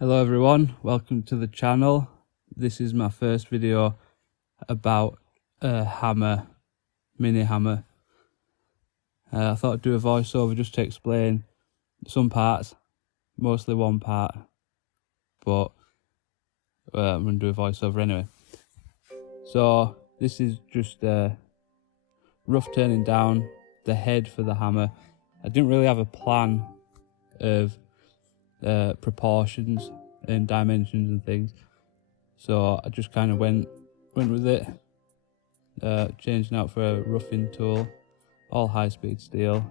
Hello everyone, welcome to the channel. This is my first video about a hammer, mini hammer. I thought I'd do a voiceover just to explain some parts, mostly one part, but I'm going to do a voiceover anyway. So this is just rough turning down the head for the hammer. I didn't really have a plan of proportions and dimensions and things, so I just kind of went with it, changing out for a roughing tool, all high-speed steel.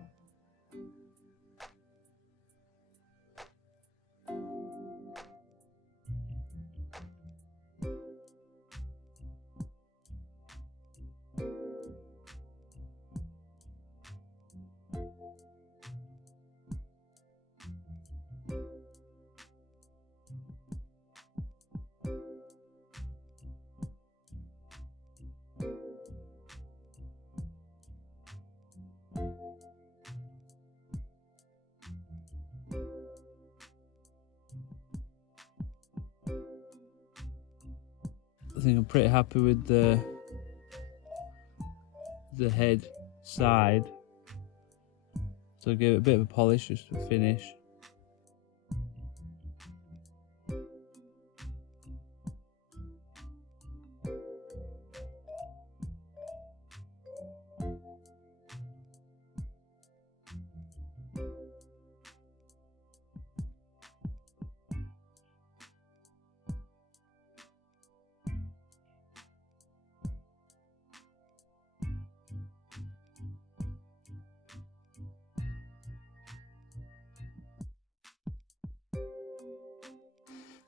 I think I'm pretty happy with the head side, so I gave it a bit of a polish just to finish.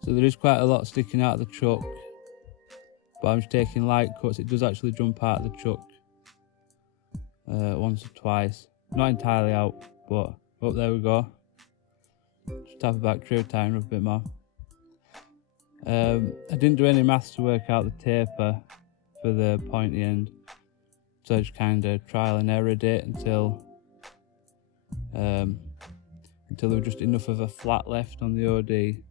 So there is quite a lot sticking out of the chuck, but I'm just taking light cuts. It does actually jump out of the chuck once or twice. Not entirely out, but oh, there we go. Just tap it back, true time, rub a bit more. I didn't do any maths to work out the taper for the pointy end, so I just kind of trial and errored it until there was just enough of a flat left on the OD.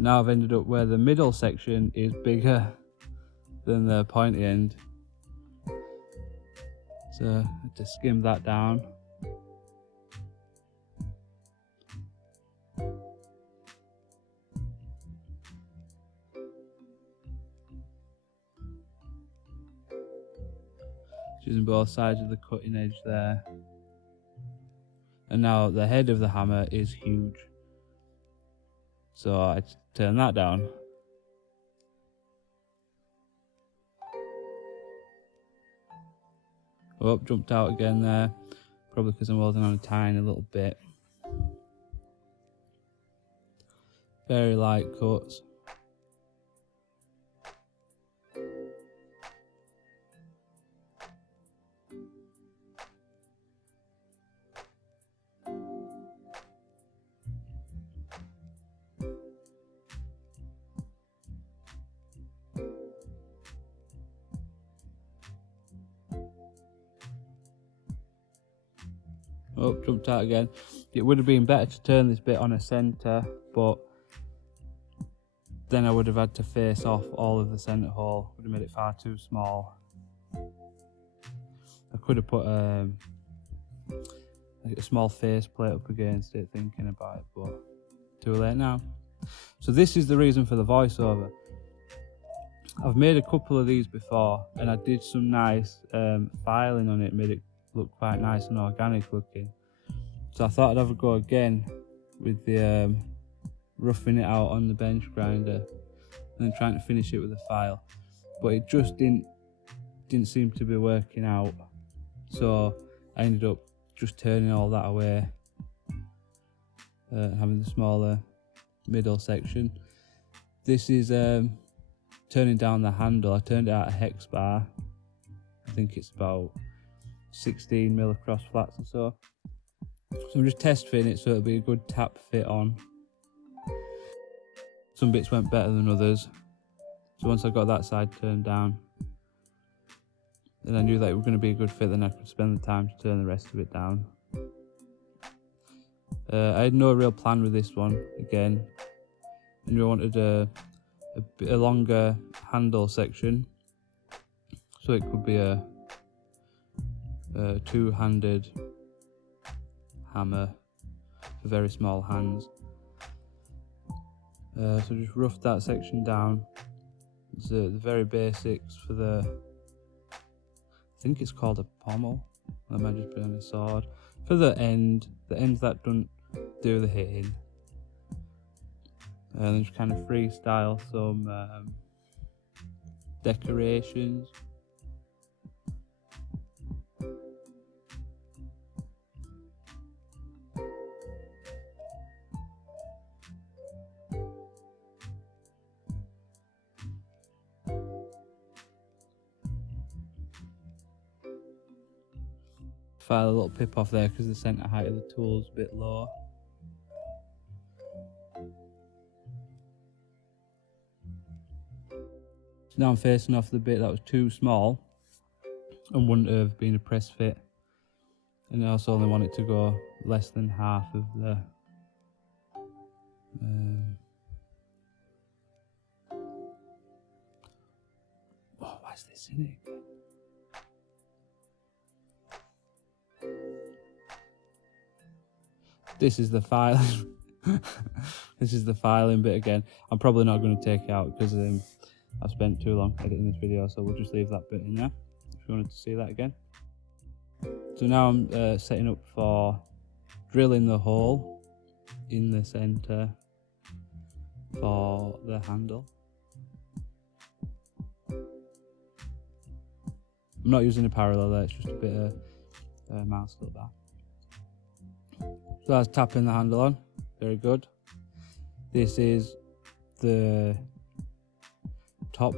Now I've ended up where the middle section is bigger than the pointy end, so I had to skim that down. Using both sides of the cutting edge there. And now the head of the hammer is huge, so I turn that down. Oh, jumped out again there, probably because I'm holding on a tiny little bit. Very light cuts. Oh, jumped out again. It would have been better to turn this bit on a centre, but then I would have had to face off all of the centre hole. Would have made it far too small. I could have put a small face plate up against it, thinking about it, but too late now. So this is the reason for the voiceover. I've made a couple of these before, and I did some nice filing on it, made it look quite nice and organic looking. So I thought I'd have a go again with the roughing it out on the bench grinder and then trying to finish it with a file, but it just didn't seem to be working out, so I ended up just turning all that away, having the smaller middle section. This is turning down the handle. I turned it out a hex bar. I think it's about 16mm across flats or so. So I'm just test fitting it so it'll be a good tap fit on. Some bits went better than others. So once I got that side turned down, then I knew that it was going to be a good fit, then I could spend the time to turn the rest of it down. I had no real plan with this one again. I knew I wanted a bit longer handle section, so it could be a two-handed hammer for very small hands. So just roughed that section down. It's the very basics for the, I think it's called a pommel. I might just put on a sword. For the end that don't do the hitting. And then just kind of freestyle some decorations. File a little pip off there because the centre height of the tool is a bit low. So now I'm facing off the bit that was too small and wouldn't have been a press fit, and I also only want it to go less than half of the why is this in it? This is the filing. This is the filing bit again. I'm probably not going to take it out because I've spent too long editing this video, so we'll just leave that bit in there if you wanted to see that again. So now I'm setting up for drilling the hole in the centre for the handle. I'm not using a parallel there, it's just a bit of mouse clip there. So that's tapping the handle on, very good. This is the top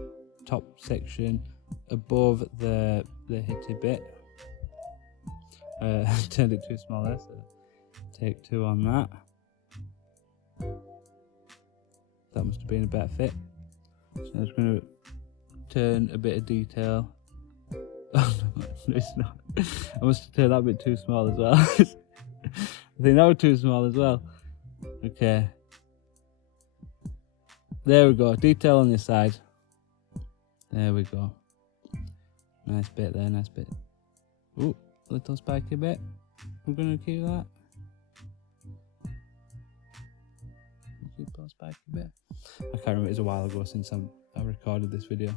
section above the hitty bit. Turned it too small there, so take 2 on that. That must have been a better fit. So I'm just going to turn a bit of detail. Oh no, it's not. I must have turned that bit too small as well. I think that was too small as well. Okay. There we go. Detail on this side. There we go. Nice bit there, nice bit. Ooh, little spiky bit. We're going to keep that. Keep that spiky bit. I can't remember, it was a while ago since I recorded this video.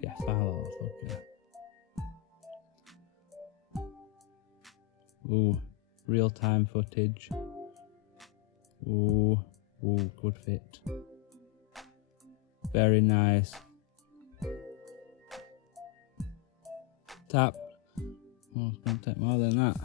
Yeah, file off, okay. Ooh, real-time footage. Ooh, good fit. Very nice. Tap. Oh, it's going to take more than that.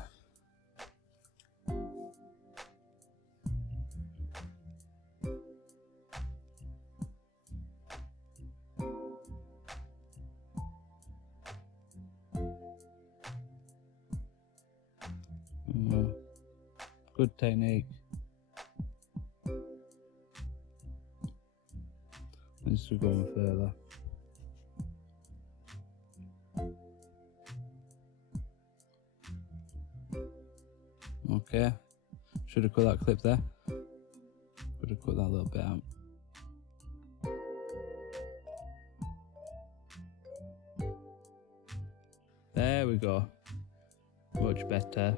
Good technique. Let's go on further. Okay. Should have cut that clip there. Could have cut that little bit out. There we go. Much better.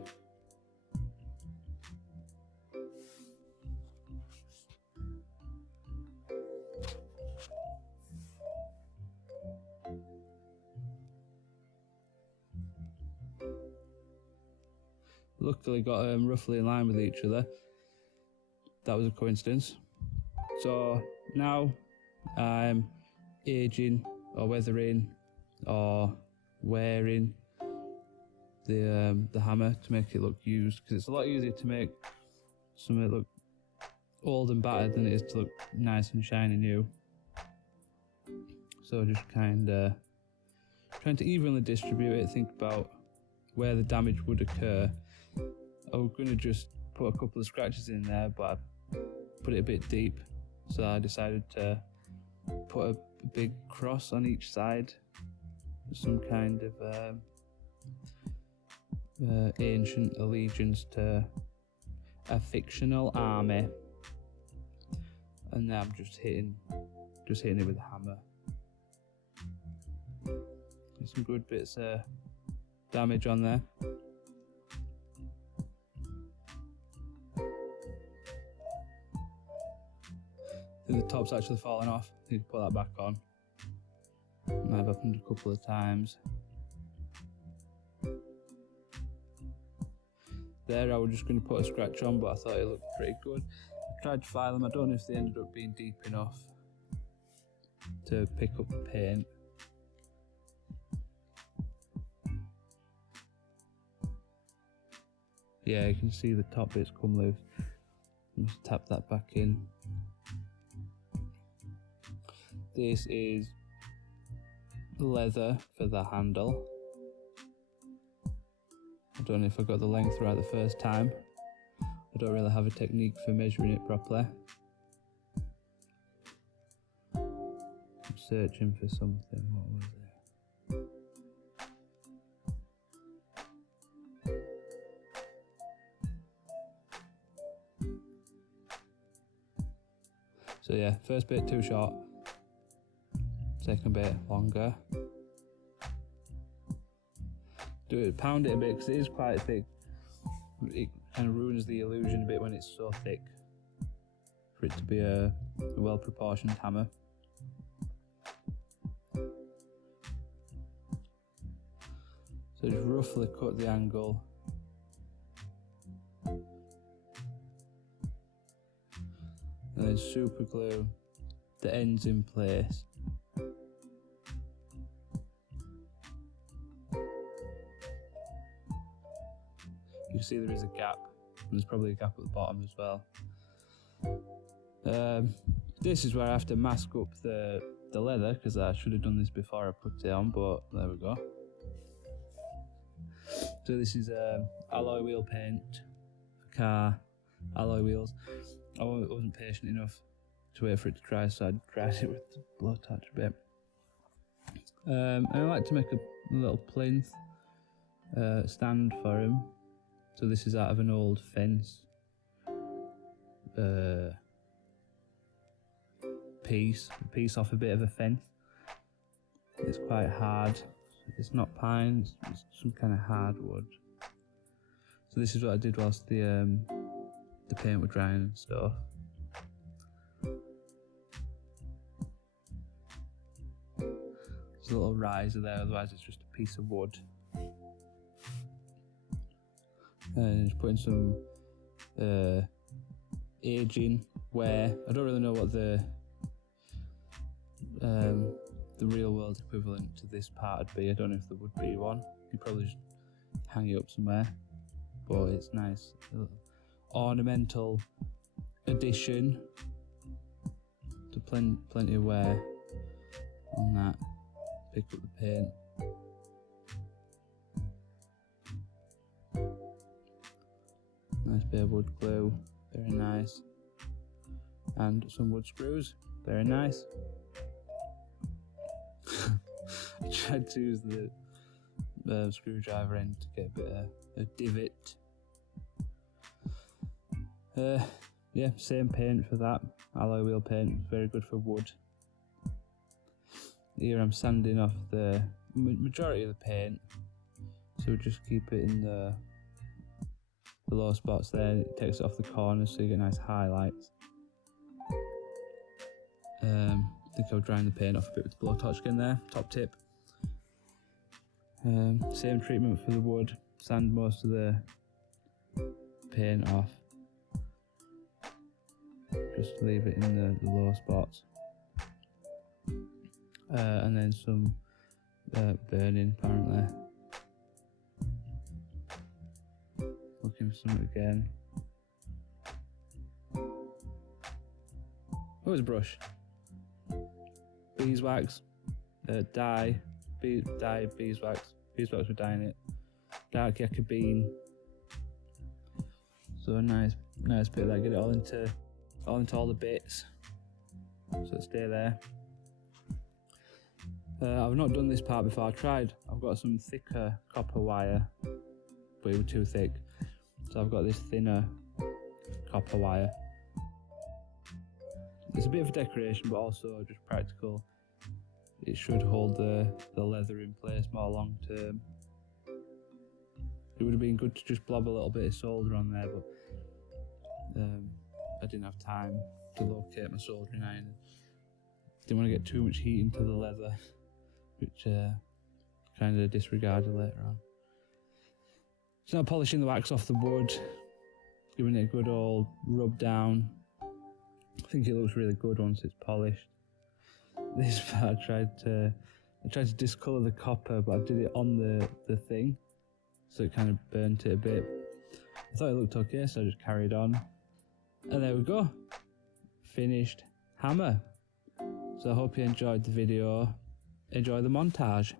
Luckily got them roughly in line with each other. That was a coincidence. So now I'm aging or weathering or wearing the hammer to make it look used, because it's a lot easier to make something look old and battered than it is to look nice and shiny new. So just kind of trying to evenly distribute it, think about where the damage would occur. I was going to just put a couple of scratches in there, but I put it a bit deep, so I decided to put a big cross on each side, some kind of ancient allegiance to a fictional army, and now I'm just hitting it with a hammer. There's some good bits of damage on there. I think the top's actually fallen off. I need to put that back on. I've happened a couple of times. There, I was just going to put a scratch on, but I thought it looked pretty good. I tried to file them. I don't know if they ended up being deep enough to pick up the paint. Yeah, you can see the top bits come loose. Just tap that back in. This is leather for the handle. I don't know if I got the length right the first time. I don't really have a technique for measuring it properly. I'm searching for something. What was it? So yeah, first bit too short, second bit longer. Pound it a bit because it is quite thick. It kind of ruins the illusion a bit when it's so thick for it to be a well-proportioned hammer. So just roughly cut the angle. And then super glue the ends in place. You can see there is a gap, and there's probably a gap at the bottom as well. This is where I have to mask up the leather, because I should have done this before I put it on, but there we go. So this is alloy wheel paint for car alloy wheels. I wasn't patient enough to wait for it to dry, so I dried it with the blowtorch a bit. And I like to make a little plinth stand for him. So this is out of an old fence piece off a bit of a fence. It's quite hard. It's not pine, it's some kind of hardwood. So this is what I did whilst the paint was drying and stuff. There's a little riser there, otherwise it's just a piece of wood. And just putting some aging wear. I don't really know what the real world equivalent to this part would be. I don't know if there would be one. You'd probably just hang it up somewhere, but it's nice. Ornamental addition to plenty of wear on that. Pick up the paint. Nice bit of wood glue, very nice. And some wood screws, very nice. I tried to use the screwdriver end to get a bit of a divot. Yeah, same paint for that. Alloy wheel paint, very good for wood. Here I'm sanding off the majority of the paint, so just keep it in the low spots there. It takes it off the corners so you get nice highlights. I think I'll drying the paint off a bit with the blowtorch again there, top tip. Same treatment for the wood, sand most of the paint off. Just leave it in the low spots. And then some burning apparently. Looking for something again. Oh, it's a brush. Beeswax, dye, dyed beeswax. Beeswax with dyeing it. Dark yakka bean. So a nice bit of that. Get it all into all the bits. So stay there. I've not done this part before. I tried. I've got some thicker copper wire, but it was too thick. So I've got this thinner copper wire. It's a bit of a decoration, but also just practical. It should hold the leather in place more long term. It would have been good to just blob a little bit of solder on there, but I didn't have time to locate my soldering iron. Didn't want to get too much heat into the leather, which kind of disregarded later on. So now polishing the wax off the wood, giving it a good old rub down. I think it looks really good once it's polished. This part I tried to discolour the copper, but I did it on the thing, so it kind of burnt it a bit. I thought it looked okay, so I just carried on. And there we go. Finished hammer. So I hope you enjoyed the video. Enjoy the montage.